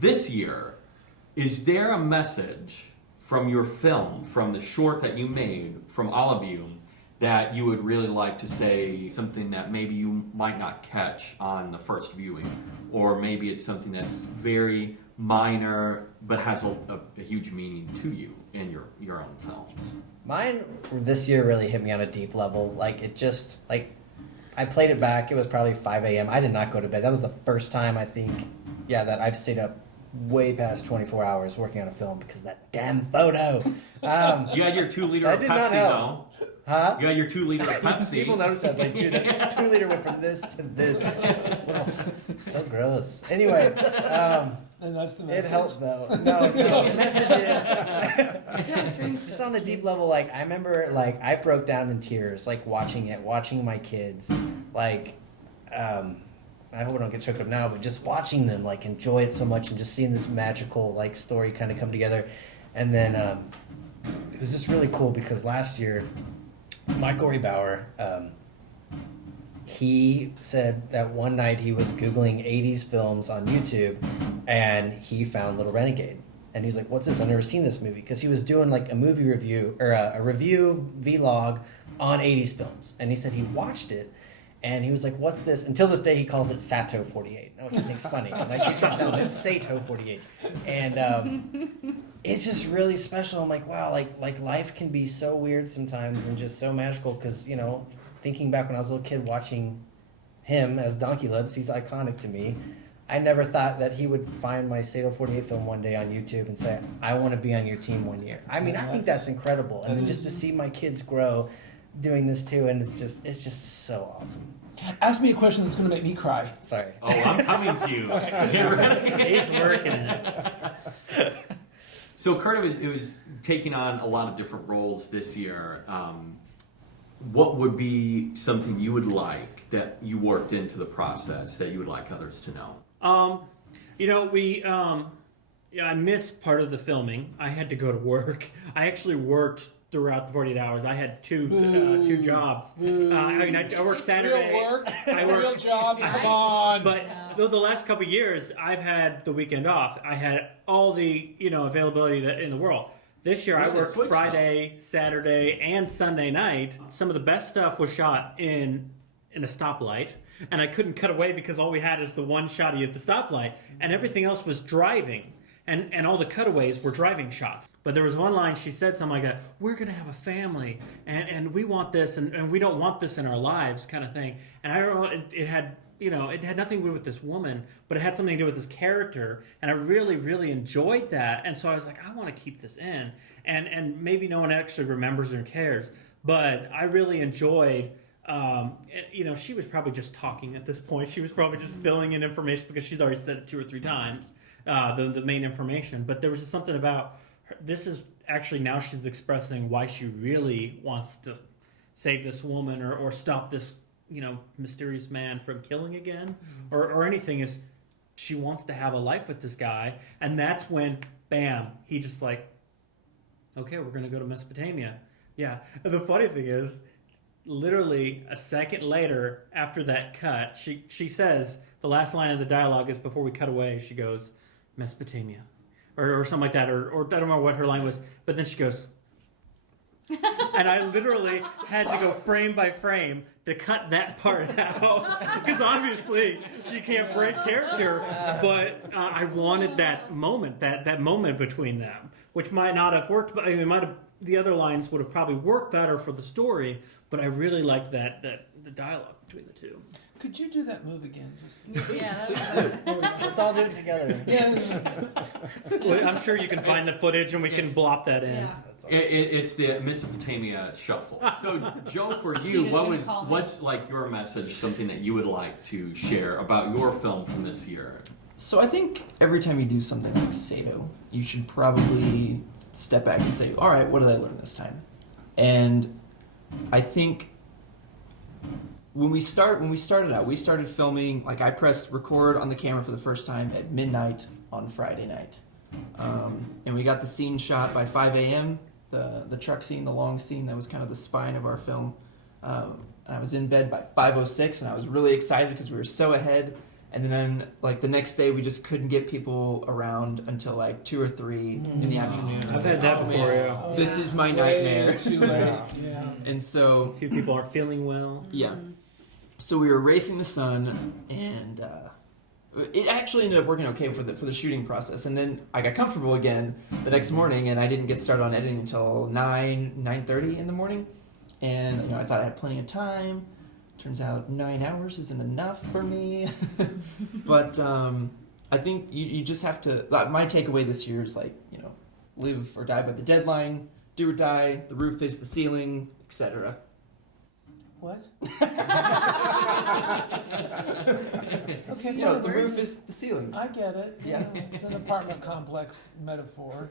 this year, is there a message from your film, from the short that you made, from all of you, that you would really like to say, something that maybe you might not catch on the first viewing, or maybe it's something that's very minor but has a huge meaning to you in your own films? Mine this year really hit me on a deep level. Like, it just, like, I played it back. It was probably 5 a.m. I did not go to bed. That was the first time, I think, that I've stayed up way past 24 hours working on a film because of that damn photo. You had your 2-liter of Pepsi, though. Huh? You had your 2-liter of Pepsi. People notice that, like, dude, that 2-liter went from this to this. So gross. Anyway, and that's the message. It helped, though. No, the message is just on a deep level. Like, I remember, like, I broke down in tears, like, watching my kids, like, I hope I don't get choked up now, but just watching them, like, enjoy it so much and just seeing this magical, like, story kind of come together. And then it was just really cool because last year, Michael Rebauer, he said that one night he was Googling 80s films on YouTube and he found Little Renegade. And he was like, what's this? I've never seen this movie. Because he was doing like a movie review or a review vlog on 80s films. And he said he watched it and he was like, what's this? Until this day, he calls it SATO48, which he thinks funny. And like, it's SATO48. And it's just really special. I'm like, wow, like life can be so weird sometimes and just so magical because, you know, thinking back when I was a little kid watching him as Donkey Lips, he's iconic to me. I never thought that he would find my SATO48 film one day on YouTube and say, I want to be on your team one year. I mean, I think that's incredible. And then just to see my kids grow doing this too, and it's just so awesome. Ask me a question that's going to make me cry. Sorry. Oh, I'm coming to you. Okay. He's working it. So Curt, it was taking on a lot of different roles this year. What would be something you would like that you worked into the process that you would like others to know? I missed part of the filming. I had to go to work. I actually worked throughout the 48 hours. I had two jobs. I worked Saturday. Real work, worked, real job, come on. But the last couple of years, I've had the weekend off. I had all the availability in the world. This year, I worked Friday, Saturday, and Sunday night. Some of the best stuff was shot in a stoplight, and I couldn't cut away because all we had is the one shot at the stoplight, and everything else was driving. And all the cutaways were driving shots. But there was one line, she said something like that, we're going to have a family, and we want this, and we don't want this in our lives, kind of thing. And I don't know, it had nothing to do with this woman, but it had something to do with this character, and I really, really enjoyed that. And so I was like, I want to keep this in. And maybe no one actually remembers or cares, but I really enjoyed... she was probably just talking at this point. She was probably just filling in information because she's already said it 2 or 3 times, the main information. But there was just something about her. This is actually now she's expressing why she really wants to save this woman or stop this, mysterious man from killing again or anything. Is she wants to have a life with this guy. And that's when, bam, he just like, okay, we're going to go to Mesopotamia. Yeah. And the funny thing is, literally a second later after that cut, she says, the last line of the dialogue is before we cut away, she goes, Mesopotamia. Or something like that, or I don't remember what her line was, but then she goes, and I literally had to go frame by frame to cut that part out, because obviously she can't break character, but I wanted that moment, that moment between them, which might not have worked, but the other lines would have probably worked better for the story, but I really liked the dialogue between the two. Could you do that move again? Let's all do it together. Well, I'm sure you can find the footage and we can blop that in. Yeah. It's the Mesopotamia shuffle. So, Joe, for you, what's like your message, something that you would like to share about your film from this year? So I think every time you do something like SATO, you should probably step back and say, all right, what did I learn this time? And I think when we started out, we started filming, like I pressed record on the camera for the first time at midnight on Friday night. And we got the scene shot by 5 a.m., the truck scene, the long scene, that was kind of the spine of our film. And I was in bed by 5:06, and I was really excited because we were so ahead. And then like the next day we just couldn't get people around until like 2 or 3 in the afternoon. I've had that before, yeah. This is my Way nightmare. Too late. Yeah. And so A few people aren't feeling well. yeah. So we were racing the sun, and it actually ended up working okay for the shooting process. And then I got comfortable again the next morning, and I didn't get started on editing until 9:30 in the morning. And you know, I thought I had plenty of time. Turns out 9 hours isn't enough for me. But I think you just have to. My takeaway this year is like, you know, live or die by the deadline, do or die. The roof is the ceiling, etc. What? Okay, You know, fine. the roof is the ceiling. I get it. Yeah. It's an apartment complex metaphor.